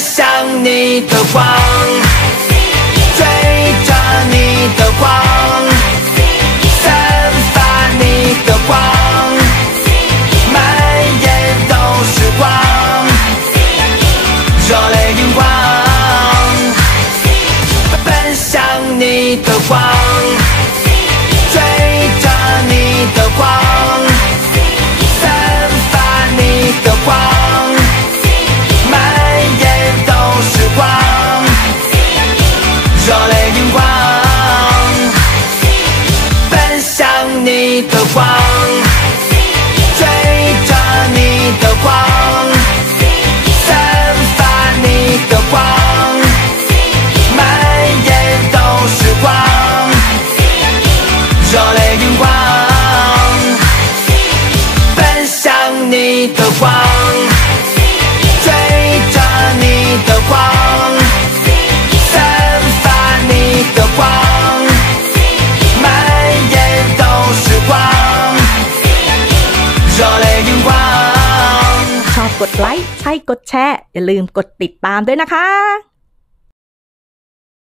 向你的光，追着你的光，散发你的光，蔓延都是光，热泪盈光，奔向你的光，追着你的光，散发你的光，蔓延都是光，热泪盈光，奔向你的光，追着你的光，散发你的光，蔓延都是光，热泪盈光，奔向你的光，追着你的光，散发你的光，蔓延都是光，热泪盈光ชอบกดไลค์ใช่กดแชร์อย่าลืมกดติดตามด้วยนะคะ